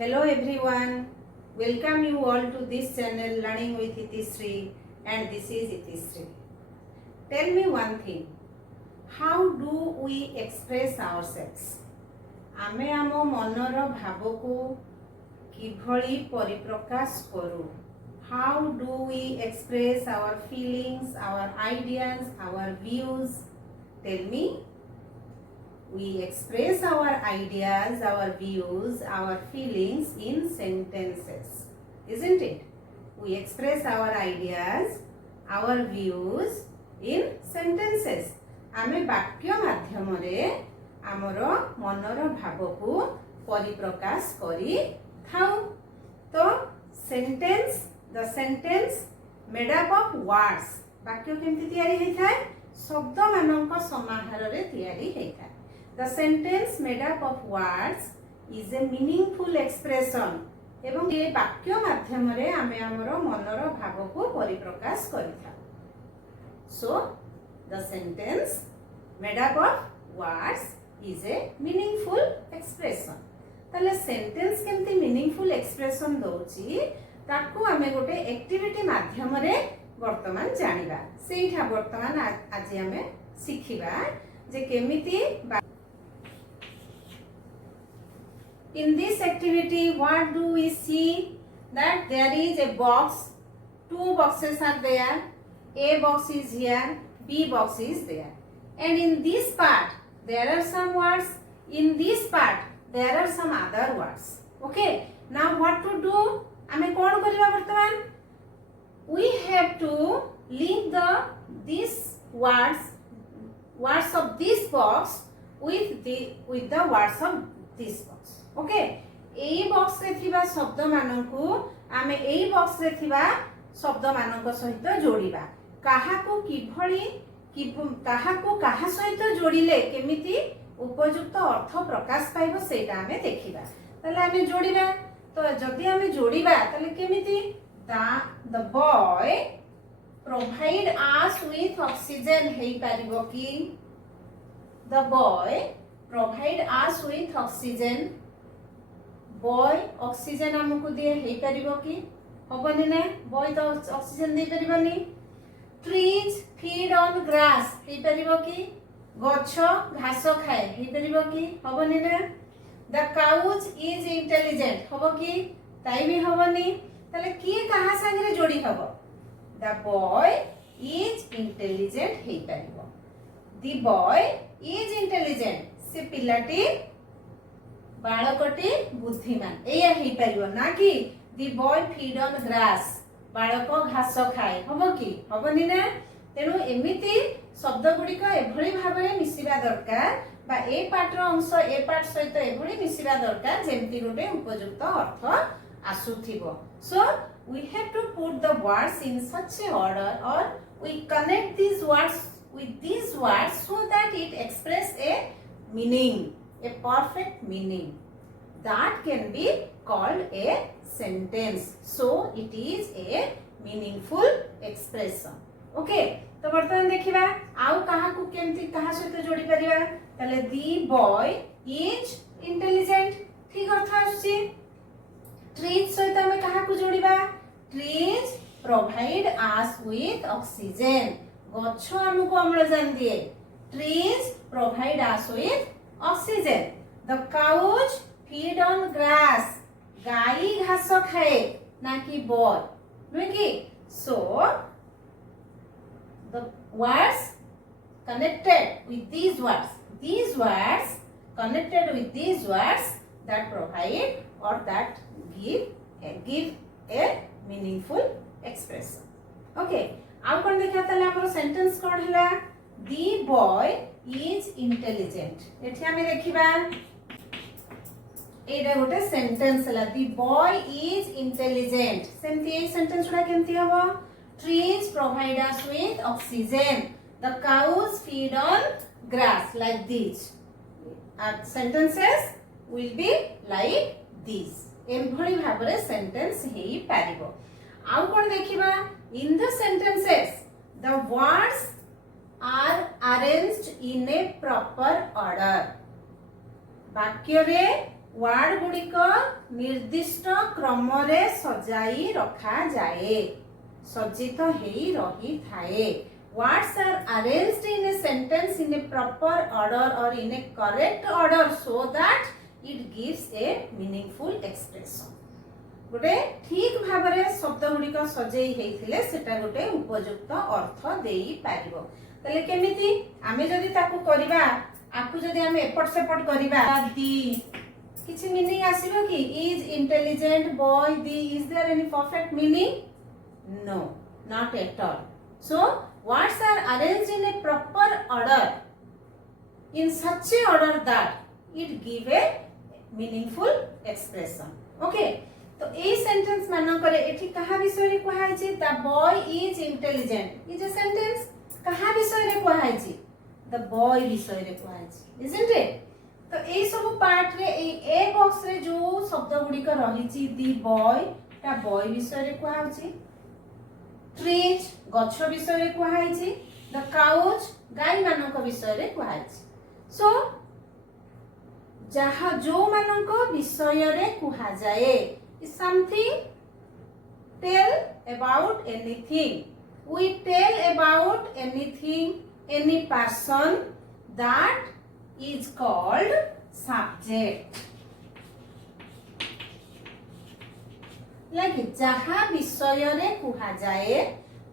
Hello everyone, welcome you all to this channel Learning with Itisri, and this is Itisri. Tell me one thing, how do we express ourselves? आमे आमो मनर भाव को किभली परिप्रकाश करू? How do we express our feelings, our ideas, our views? Tell me. We express our ideas, our views, our feelings in sentences, isn't it? We express our ideas, our views in sentences. आमे वाक्य माध्यम रे आमर मनर भाव को परिप्रकाश करी थाउ. तो sentence, the sentence made up of words. वाक्य केमती तैयारी हेइ थाए? शब्द मानक समाहार रे तैयारी हेइ थाए. The sentence made up of words is a meaningful expression. एवं ये वाक्य माध्यम रे आमे आमर मनर भाव को परिप्रकाश करिथा. So the sentence made up of words is a meaningful expression. ताले sentence केमती meaningful expression दोची ताकू आमे गोटे एक्टिविटी माध्यम रे वर्तमान जानिबा. सेइठा वर्तमान आज आमे सिखिबा जे केमिति. In this activity, what do we see? That there is a box. Two boxes are there. A box is here. B box is there. And in this part, there are some words. In this part, there are some other words. Okay. Now what to do? Ame kon kariba bartaman? We have to link these words of this box with the words of this box. Okay. AE box रे थिबा शब्द मानकू आमे एई box रे थिबा शब्द मानक सहित जोड़िबा. काहाकू किभली काहाकू काहा सहित जोड़िले केमिति उपयुक्त अर्थ प्रकाश पाइबो सेटा आमे देखिबा. तले आमे जोड़िबा. तो जदि आमे जोड़िबा तले केमिति? The boy provide us with oxygen हेइ पारिबो कि? The boy provide us with oxygen. Boy oxygen हमको दिए हेइ परिबो कि? होबनी ना. बॉय तो ऑक्सीजन दे परिबनी. ट्रीज फीड ऑन ग्रास हेइ परिबो कि? गछ घास खाए हेइ परिबो कि? होबनी ना. द काउज इज इंटेलिजेंट होबो कि? ताई भी होबनी. तले की कहा संगे जोड़ी हबो? द बॉय इज इंटेलिजेंट हेइ परिबो. The boy is intelligent. से पिलाटी बालकटी बुद्धिमान एया हेइ परिबो ना कि the boy feed on grass बालक घास खाए होबो कि? होबनी ना. तेनु एमिति शब्द गुडिक एभली भाबरे मिसिबा दरकार बा ए पार्टर अंश ए पार्ट सहित एभली मिसिबा दरकार जेमति गोटे उपयुक्त अर्थ आसुथिबो. So we have to put the words in such a order और we connect these words with these words so that it express a meaning, a perfect meaning that can be called a sentence. So it is a meaningful expression. Okay. तो वर्तमान देखिबा आउ काहा को केमति काहा सहित जोड़ी परिबा. तले दी बॉय इज इंटेलिजेंट ठीक अर्थ आछि. ट्रीज सहित हम काहा को जोड़िबा? Trees provide us with oxygen. गछ हमको अम्लजान दिए. Trees provide us with oxygen. The cows feed on grass. गाई घास खाए ना कि बॉय नुहे कि? So the words connected with these words connected with these words that provide or that give a meaningful expression. Okay. आउ कोन देखा तले हमर सेंटेंस कोन हला? The boy is intelligent. एठी हमें देखिबा एटा गोटे सेंटेंस हला. The boy is intelligent. सेमति ए सेंटेंस उडा केमति हबो? Trees provide us with oxygen. The cows feed on grass. Like these. Our sentences will be like these. एभली भाबरे सेंटेंस हेइ पारिबो. आउ कोन देखिबा? In the sentences, the words are arranged in a proper order. वाक्य रे word गुड़िक निर्दिष्ट क्रम रे सजाई रखा जाए सज्जित हेई रही थाए words are arranged in a sentence in a proper order or in a correct order so that it gives a meaningful expression गोटे ठीक भाबरे शब्द गुड़िक सजेई हेइथिले सेटा गोटे उपयुक्त अर्थ देई पारिबो तले केमिति आमे जदी ताकू करिबा आकू जदी आमे एपट सेपट करिबा दी किछि मीनिंग आसीबो कि is intelligent boy the is there any perfect meaning no not at all so words are arranged in a proper order in such a order that it give a meaningful expression okay तो a sentence मानन करे एठी कहा विषय रे कहै छी the boy is intelligent is a sentence कहा विषय रे कहै छी द बॉय विषय रे कहै छी इजंट इट तो ए सब पार्ट रे ए बॉक्स रे जो शब्द गुडी का रही छी द बॉय ता बॉय विषय रे कहै छी ट्रीज गछ विषय रे कहै छी द काउज गाय मानक विषय रे कहै छी सो जहा जो मानक विषय रे कहै जाए is something tell about anything we tell about anything any person that is called subject like जहा विषय रे कहै जाए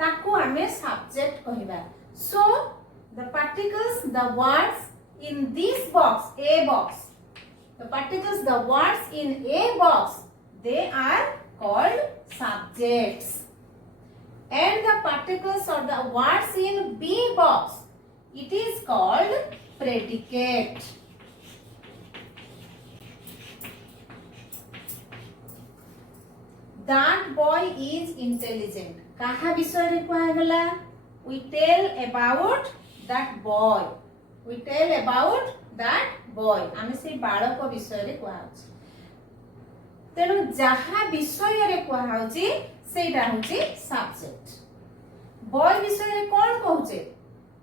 ताकू हमें subject कहिबा so the particles the words in this box a box the particles the words in a box they are called subjects and the particles or the words in B box it is called predicate that boy is intelligent kaha विषय रे कहै गला we tell about that boy we tell about that boy आमे से बालक विषय रे कहै तेणु जहा विषय रे कहउची सेटा होची सब्जेक्ट बॉय विषय रे कोन कहउचे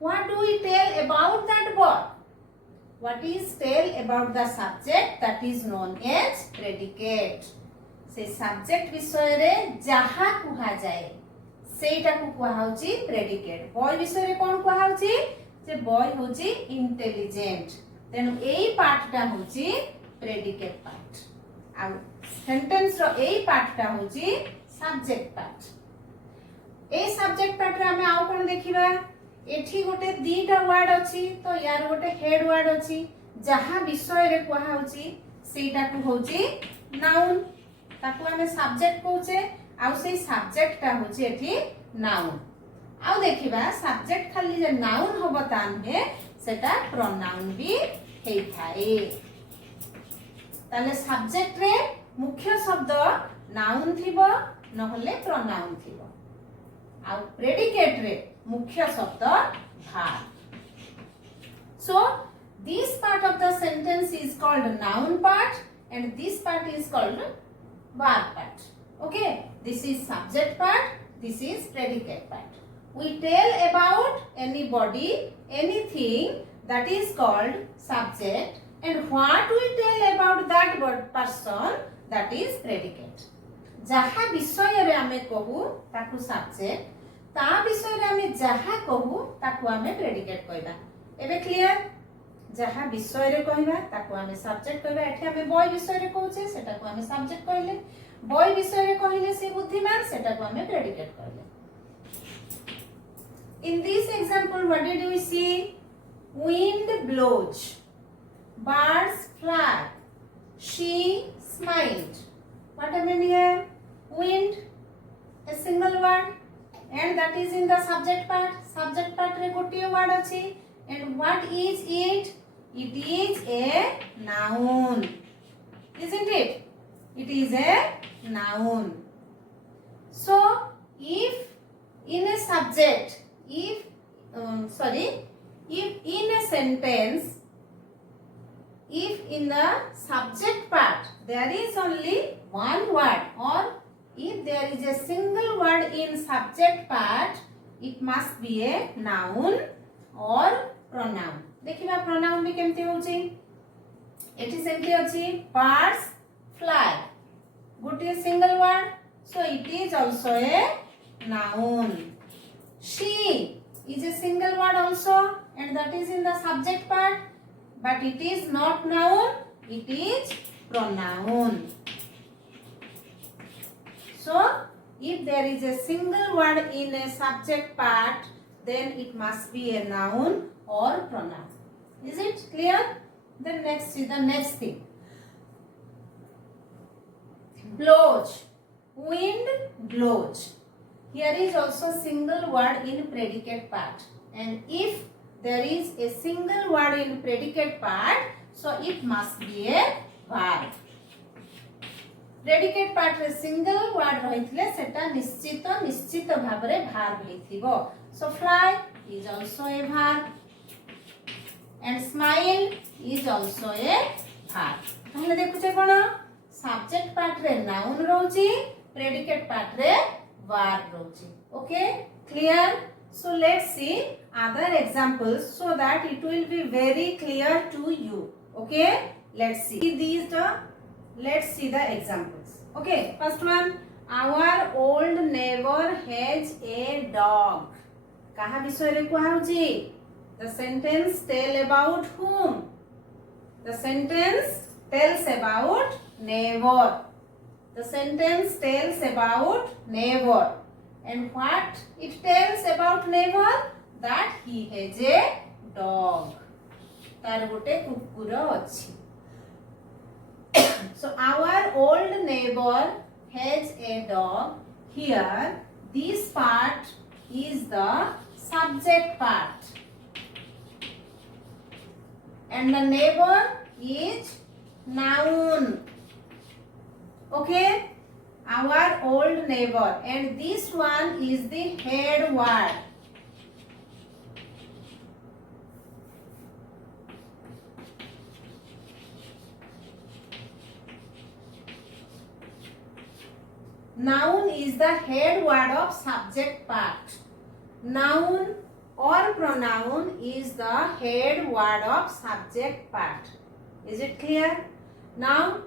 what do we tell about that boy what is tell about the subject that is known as predicate से सब्जेक्ट विषय रे जहा कहआ जाए सेटा को कहउची प्रेडिकेट बॉय विषय रे कोन कहउची जे बॉय होची इंटेलिजेंट तेणु एई पार्टटा होची प्रेडिकेट पार्ट आ सेंटेंस रो एई पार्टटा होची subject part a subject part रे हमें आउ कोन देखिबा एठी गोटे दीटा वर्ड अछि तो यार गोटे हेड वर्ड अछि जहा विषय रे कहआ होची सेटा को होची नाउन ताकू हमें सब्जेक्ट कहउचे आ सेई सब्जेक्ट ता होची एठी नाउन आउ देखिबा सब्जेक्ट खाली जे नाउन होबो ताने सेटा प्रोनाउन भी हेई थाए ताले सब्जेक्ट रे मुख्य शब्द नाउन थिबो नहले प्रोनाउन थिबो आ प्रेडिकेट रे मुख्य शब्द verb so this part of the sentence is called noun part and this part is called verb part okay this is subject part this is predicate part we tell about anybody anything that is called subject and what we tell about that person that is predicate जहा विषय रे हमें कहू ताकू subject ता विषय रे हमें जहा कहू ताकू हमें प्रेडिकेट कहबा एबे क्लियर जहा विषय रे कहबा ताकू हमें सब्जेक्ट कहबा एठी हमें बॉय विषय रे कहूचे सेटा को हमें सब्जेक्ट कहले बॉय विषय रे कहिले से बुद्धिमान सेटा को हमें प्रेडिकेट कहले in this example what did we see wind blows birds fly she smiled what I mean here wind a single word and that is in the subject part re gotiye word achi and what is it is a noun isn't it is a noun so if in a subject if in a sentence if in the subject part there is only one word or if there is a single word in subject part it must be a noun or pronoun देखिबा pronoun भी केमते होची eighty सेमती अछि birds fly गोटे single word so it is also a noun. She is a single word also and that is in the subject part, but it is not noun, it is pronoun. So if there is a single word in a subject part, then it must be a noun or pronoun. Is it clear? Then next is the next thing. Blows. Wind blows. Here is also single word in predicate part. And if there is a single word in predicate part, so it must be a verb. Predicate part रे single word रहिथिले सेटा निश्चित भाबरे verb हेथिबो. So fly is also a verb and smile is also a verb. ताहले देखुचे कोन subject part रे noun रहउची, predicate part रे verb रहउची. Okay, clear? So let's see other examples so that it will be very clear to you. Okay, let's see let's see the examples. Okay, first one, our old neighbor has a dog. काहा विषय रे कुहाउची? The sentence tell about whom? The sentence tells about neighbor. The sentence tells about neighbor. And what it tells about neighbor? That he has a dog. तार गोटे कुकुर अछि. So our old neighbor has a dog. Here this part is the subject part and the neighbor is noun. Okay, our old neighbor, and this one is the head word. Noun is the head word of subject part. Noun or pronoun is the head word of subject part. Is it clear? Now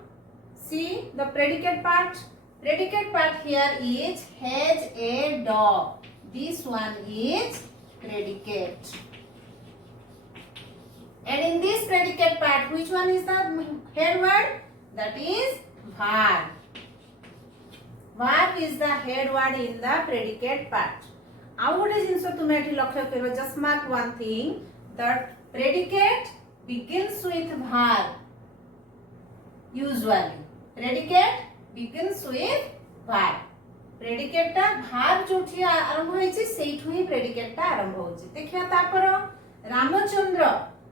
see the predicate part. Predicate part here is has a dog. This one is predicate. And in this predicate part, which one is the head word? That is verb. Verb is the head word in the predicate part. Now what is जिनस तुम एठी लक्ष्य करो, just mark one thing that predicate begins with verb. Usually predicate begins with verb. Predicate टा verb जोठी आरंभ होईची सेठु ही predicate टा आरंभ होईची. देखिया तापर Ramchandra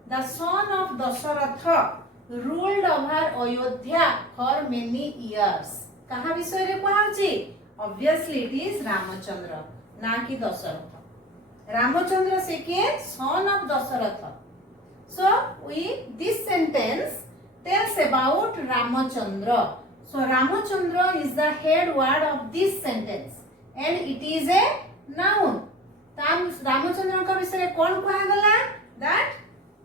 the son of Dasharatha ruled over Ayodhya for many years. कहा विषय रे कुहाउची? Obviously it is Ramachandra, ना कि दशरथ. Ramachandra से के son of Dasharatha. So this sentence tells about Ramachandra. So Ramachandra is the head word of this sentence and it is a noun. ताम रामचंद्र का विषय रे कोन कुहा गला? That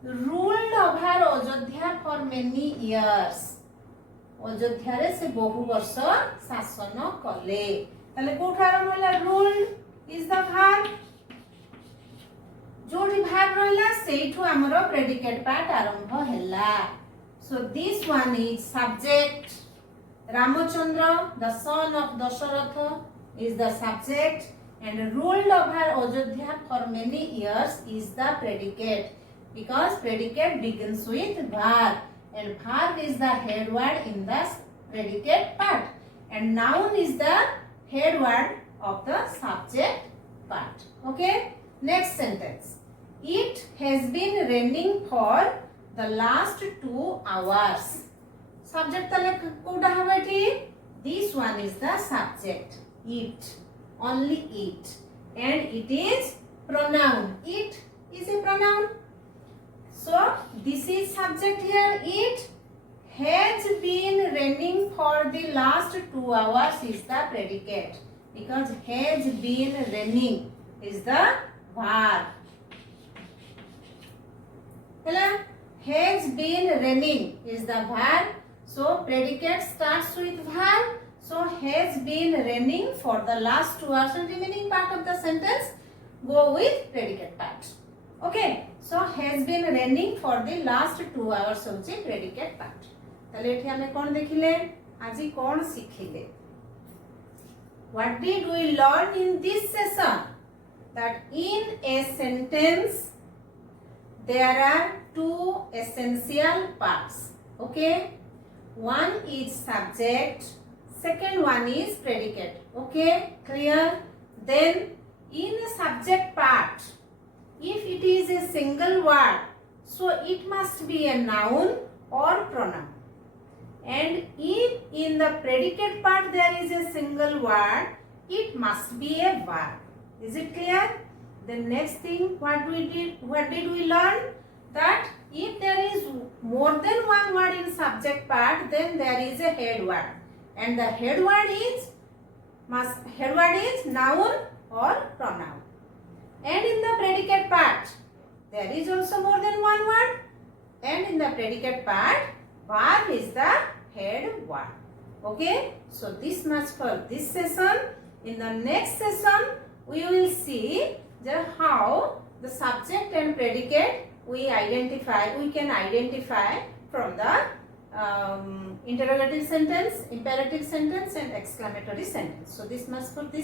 ruled over Ayodhya for many years. Ayodhya रे से बहु वर्ष शासन कले. ताले कोठा आरंभ होला? Ruled is the verb. जोठी verb रहला सेठु हमरो predicate part आरंभ हैला. So this one is subject. Ramachandra, the son of Dasharatha, is the subject and ruled over Ayodhya for many years is the predicate, because predicate begins with verb. And verb is the head word in the predicate part and noun is the head word of the subject part. Okay, next sentence. It has been raining for the last 2 hours. Subject tale koda haba ethi? This one is the subject. It, only it, and it is pronoun. It is a pronoun. So this is subject here. It has been raining for the last 2 hours is the predicate, because has been raining is the verb. Hello? has been raining is the verb. So predicate starts with verb. So has been raining for the last 2 hours and remaining part of the sentence go with predicate part. Okay. So has been raining for the last 2 hours होचे predicate part. ताले एठी हमें कौन देखिले आजी कौन सिखिले. What did we learn in this session? That in a sentence there are 2 essential parts. Okay. One is subject, second one is predicate. Okay, clear? Then in a subject part, if it is a single word, so it must be a noun or pronoun. And if in the predicate part there is a single word, it must be a verb. Is it clear? The next thing, what did we learn? That if there is more than one word in subject part, then there is a head word, and the head word is noun or pronoun. And in the predicate part, there is also more than one word, and in the predicate part, verb is the head word. Okay, so this much for this session. In the next session, we will see how the subject and predicate we can identify from the interrogative sentence, imperative sentence and exclamatory sentence. So this much for this